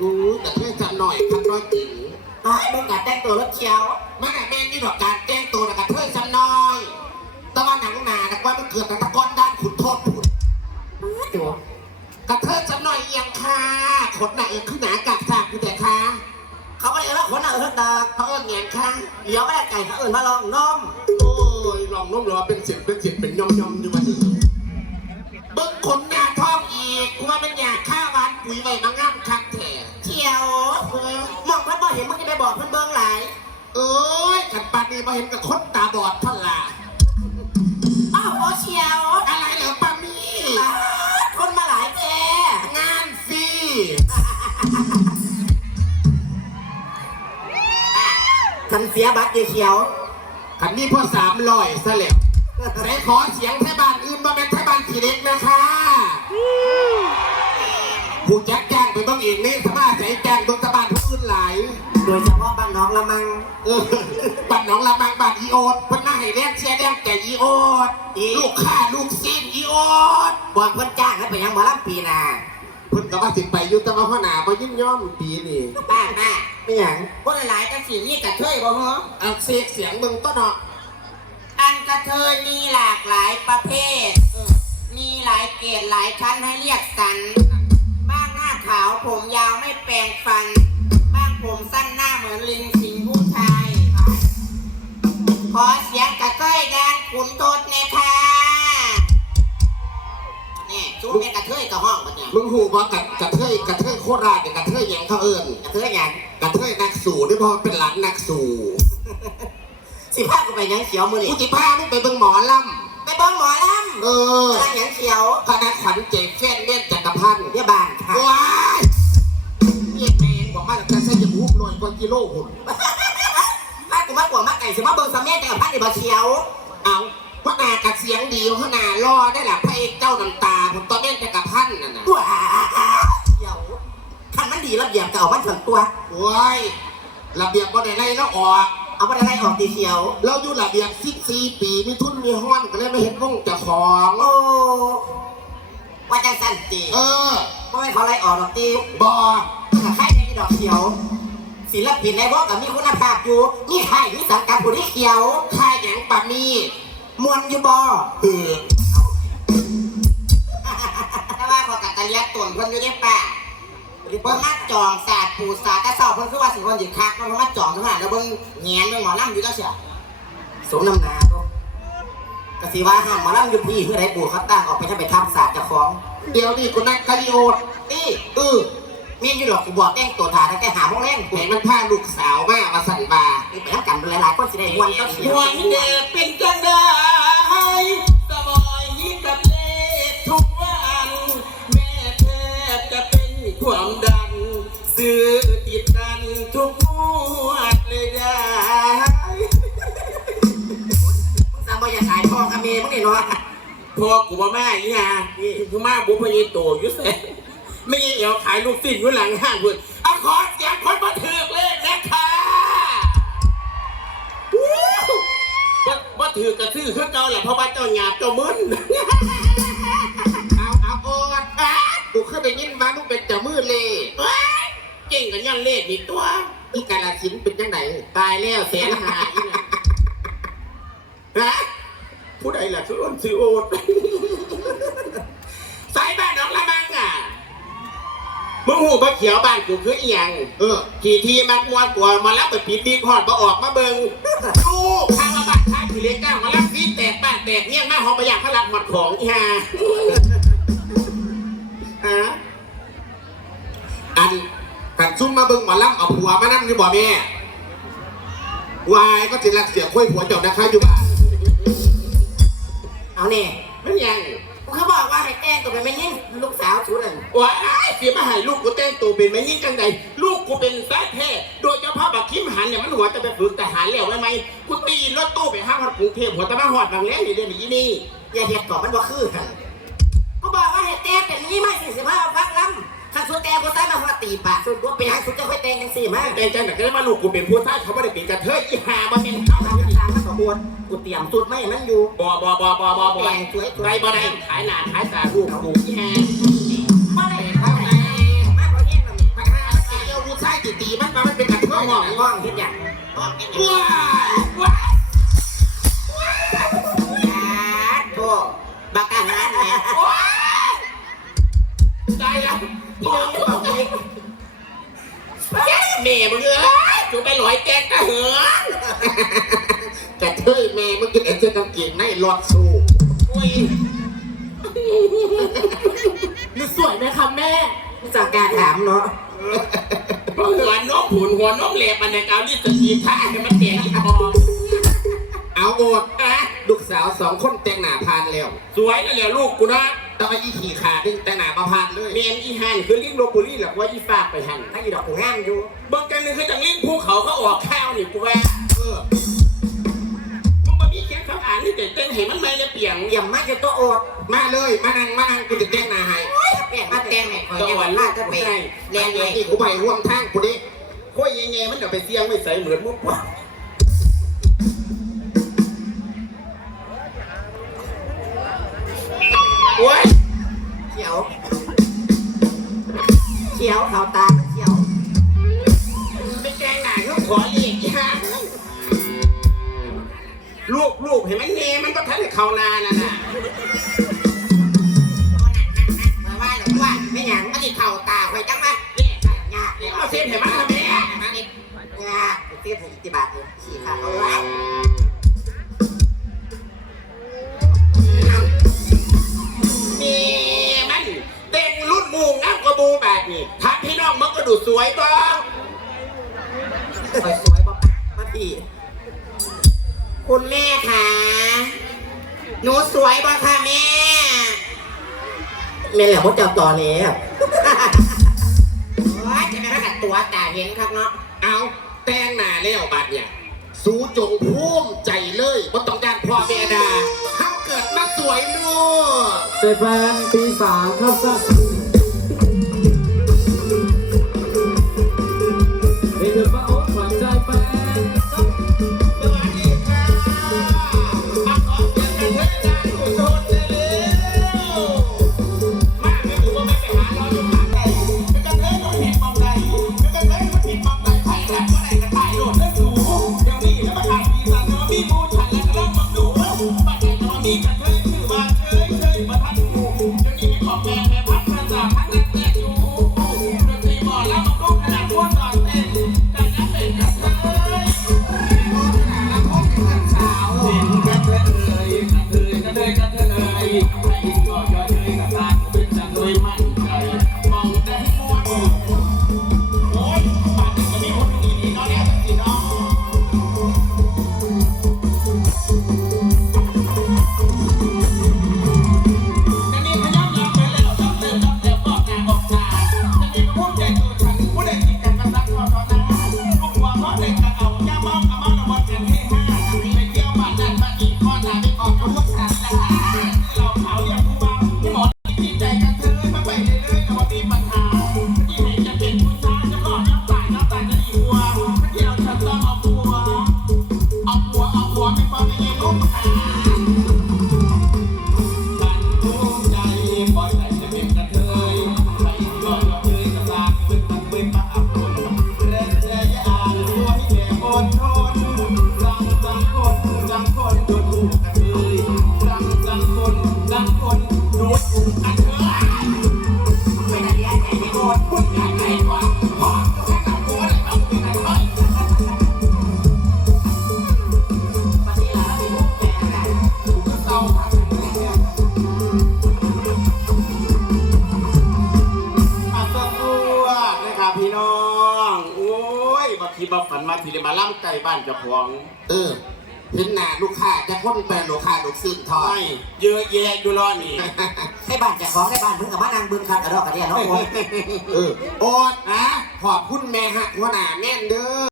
รู้แต่เพื่อนจำหน่อยคันน้อยจริงอ้มึงกัดแต่งตัวรถเขียวแต่แม่งนี่ดอกการแจ้งตัวนะกับเพื่อนจำหน่อยตะวันหนังหนานะว่ามันเกิดแต่ตะกอนด้านขุนโทษผุดดูกระเทยจำหน่อยเอียงค่ะขนหนาเอียงขึ้นหนากัดสากคือแต่ค่ะเขาก็เลยว่าคนน่ะเออตาเขาเอิ้นเงียงค่ะเดี๋ยวไม่ได้ไก่เขาเอื่นมาลองนมโอ้ ยลองน้มรอเป็นเสียงเป็นเสียงเป็นยอมยอมอยู่วันนี้เบิ้งขนหน้าท้องอีกกูว่ามันอยากฆ่าหวานปุ๋ยไว้มางามคักแท้เที่ยวมองเพิ่นบ่เห็นมึงจะไปบอกเพิ่นเบิ่งหลายเอ้ยขันปานนี้มาเห็นกับคนตาบอดท่านล่ะอ้าวโอเชียวอะไรเหรอปามี่อ้าวคนมาหลายแกงานฟรีทันเสียบัตรเขียว ขันนี้พ่อสามลอยซะแล้วไหนขอเสียงไทยบ้านอื่นมาเป็นไทยบ้านขี่เล็กนะคะผู้แจ็คแจ้งไปบ้างเองนี่สมาใส่แจ้งดวงตะบานผู้อื่นหลายโดยเฉพาะบ้านน้องละมังเออบ้านหนองละมังบ้านอีโอดเพิ่นน่าให้แรงเชียร์แรงแก่อีโอดลูกข้าลูกซีนอีโอดบอกเพิ่นจ้างให้ไปยังหมาลัปีหนาเพิ่นก็ว่าสิไปอยู่แต่ว่าพ่อหนาบ่ยินยอมปีนี่ป้าป้าไม่หยังคนหลายๆก็สิมีกระเทยบ่ฮะเอาเสียงเสียงมึงต้นเนาะอันกระเทยมีหลากหลายประเภท มีหลายเกรดหลายชั้นให้เรียกสรรบ้างหน้าขาวผมยาวไม่แปรงฟัน บ้างผมสั้นหน้าเหมือนลิงสิงผู้ชาย ขอเสียงกระเทยแดงขุนโทษเนยค่ะนี่ชูแม่กระเทยกับห้องปะเนี่ยมึงหูว่ากระกระเทยกระเทยโคราชเนี่ยกระเทยหยังเขาเอิ้นกระเทยหยังกระเทยนักสู่ด้วยเพราะมันเป็นหลานนักสู่สิพากูไปหยังเขียวมือกูนี่จิพามึงไปเบิ่งหมอลไปเบิ้งหมอลำเออำกำลังหยังเขียวคณะขวัญเจ๋งแฟนเล่นจักรพันธ์เรียบานค่ะว้ายเมียแมงบอกว่าจะใช้ยมูกลอยกว่ากิโลหุ่นมากูมากกว่ามาไก่สิมาเบิ้งสามแม่แต่กับพันในบ่เชียวเอา พระนากับเสียงดีพระนารอได้แหละพระเอกเจ้าน้ำตาผมตอนเล่นจักรพันธ์นั่นน่ะว้าเดี๋ยวคันมันดีระเบียบก็เอามันถึงตัวว้ายระเบียบบ่ได้ไล่แล้วออก เอาไปได้ออกตีเขียว เราอยู่ระเบียบ14ปีมีทุนมีห้อนก็เลยไม่เห็นวงเจ้าของโอ้ว่าจังสันตีเออเพราะไม่เขาไล่ออกดอกตีบอใครในดอกเขียว ศิลปินในวงกับมีคุณภาพอยู่มีใครมีสังกัดผู้ที่เขียวค่ายหยังปามี มวนอยู่บ่เออถ้าว่าขอกัดตะเลียกตุ่นเพิ่นอยู่ในป่าเพิ่นมาจองศาสตร์ปูศาสตร์แต่สอบเพิ่นคือว่าสิคนหยุดคักเพิ่นมาจองขนาดแล้วเบิ่งแหงนเบิ่งหมอลำอยู่จังเสียสมน้ำหนาตัวกสิว่าห้ามหมอลำอยู่พี่คือไรปู่เขาตั้งออกไปถ้าไปทำศาสตร์เจ้าของ เดี๋ยวนี้กูนักคาริโอนี่เออเมียนอยู่หรอกกูบอกแต่งตัวทาตั้งแต่หาโมงแรงกูเห็เห็นนมันพาลูกสาวมามาสั่นบาไปทำกันหลายๆคนสิได้มวนก็เสียหวนเดชเป็นจังได้ พอกูมาแม่อีห่านี่คือมาบุพยีโตยุ่เสร็จไม่ยังเอวขายลูกศิษย์อยู่หลังห้างเพื่อนเอาขอเสียงคนมาถือเลขนะคะวู้ว่าถือกระซื้อคือเก่าแหละเพราะว่าเจ้าหยาบเจ้ามึนเอาเอาโอดอะกูขึ้นได้ยินมามึงเป็นเจ้ามือเลยเก่งกันยันเลขนี่ตัวอีกาลสินเป็นจังไหนตายแล้วแสนหาอีกนะฮะ ผู้ใดล่ะคืออ้นซื้อโอดสายบ้านน้องละมังอะมึงหูบ่เขียวบ้านกูคืออีหยังเออขี่ทีมักมวนตัวมาแล้วไปปีตีพอดมาออกมาเบิงลูกข้าวมาบ้านข้าขี่เล็กก้าวมาแล้วฟีแตกบ้านแตกเนี่ยมาหอมประหยัดพลังหมดของอีห่าฮะอันกันซุ่มมาเบิงหมอลำเอาผัวมานั่งอยู่บ่แม่วายก็จิรักเสียค่อยผัวเจ้านะคะอยู่บ้าน เอาเนี่ยไม่ยังเขาบอกว่าให้แต่งตัวเป็นแม่ยิ่งลูกสาวชุดนั่นว้ายเสียมาให้ลูกกูแต่งตัวเป็นไหมยิ่งจังใดลูกกูเป็นสายแท้โดยเฉพาะบักคิมหันเนี่ยมันหัวจะไปฝึกทหารแล้วไว้ไหมกูตีรถตู้ไปห้างวัดกรุงเทพหัวตะมาหอดบางแล้นี่เรื่องนี้นี่อย่าเห็ดก่อนมันบ่คือกันเขาบอกว่าให้แต่งเป็นนี่ไม่สี่สิบห้าฟังลำขันสุดแต่งกูใส่มาหัวตีปากสุดกูไปหาสุดจะค่อยแต่งกันสี่มาแต่จังหนักก็ได้มาลูกกูเป็นผู้ชายเขาไม่ได้เป็นกระเทยอีหามาเป็นเขา ทางทางก็ตกบวชกูเตรียมสุดไม่มันอยู่บ่บ่บ่บ่บ่บ่แต่งสวยๆไรบ่ได้ขายหน้าขายตาลูกลูกแฮมาเลยเท่าไหร่มาพอเนี่ยมันปัญหาเกี่ยวผู้ชายตีตีมันมามันเป็นกันเพื่อห้หอองงห้องเฮ็ดหยังห้องเฮ็ดหยังว้ายว้ายยาโตบักกะหารแหมตายแล้วที่นึงบอกเลยแม่มึงเอ้ยจูไปลอยแกงกระเหือน กระเทยแม่เมื่อกี้เอ็นเจอกางเกงในหลอดสู้อุ้ยหนูสวยไหมคะแม่ จากการถามเนาะเพราะหัวนมผุนหัวนมเหลบมันในกาวลิสกีท่าให้มันแตกอีกพอเอาโอดอะลูกสาวสองคนแต่งหน้าพานแล้วสวยนั่นแหละลูกกูนะต้องไอ้อีขี่ขาดึงแต่งหน้ามาพานเลยเมียนอีหันคือลิ้นโลบุรีหรอกว่าอีฟากไปหันถ้าอยู่ดอกกูงามอยู่เบางกันหนึงคือจังลิ้นภูเขาเขาออกข้าวนี่กูว่าเออมึงมามีแค่ แต่เต้นเห็นมันไม่เปียงเยี่ยมมาจะตัวอดมาเลยมานั่งมานั่งกูจะแต่งหน้าให้แม่มาแต่งให้คอยเนี่ยวันมากจะไปแรงไงอีกกูไปร่วมทางกูดิค่อยยังไงมันเดี๋ยวไปเสียงไม่ใส่เหมือนมุกว่าโอ้ยเขียวเขียวขาวตาเขียวไปแกงหนาเขาขอเรียกยา ลูกลูกเห็นไหมเนมันก็ทันให้เขานาน่ะน่ะมาว่าหรือว่าไม่หยังมันนี่เข่าตาคอยจังมาเนี่ยยากเนี่ยเอาเส้นเห็นไหมทำไมมานี่ยากเสียผมกี่บาทเลยสี่ขาเอาไว้มีมันเต็งรุ่นหมูงับกระบูแบบนี้ทักพี่น้องมันก็ดูสวยบ้างคอยสวยบ่มาพี่ คุณแม่คะหนูสวยบ่ค่ะแม่ แม่แหละพวกเจ้าต่อเลยอะโอ้ยจะไม่รักตัวตาเห็นครับเนาะ เอาแต่งหน้าแล้วบัดเนี่ย สู้จงภูมิใจเลยว่าต้องการพ่อแม่ดาเขาเกิดมาสวยลูกเจ็ดแฟนปีสามครับ พี่น้อง โอ้ยบักทีบักฝันมาทีเดียวมาล่ำไก่บ้านเจะพอง เออเห็นหน้าลูกค้าจะพ้นไปลูกค้าลูกสิ้นทอดไม่เยอะแยะอยู่รอนี่ให้บ้านแจกของให้บ้านเพิ่งกับมานางบึงครับกระดอกกระเดียเนาะโอ้ยเออโอดนะขอบคุณแม่ฮะหัวหน้าแม่นเด้อ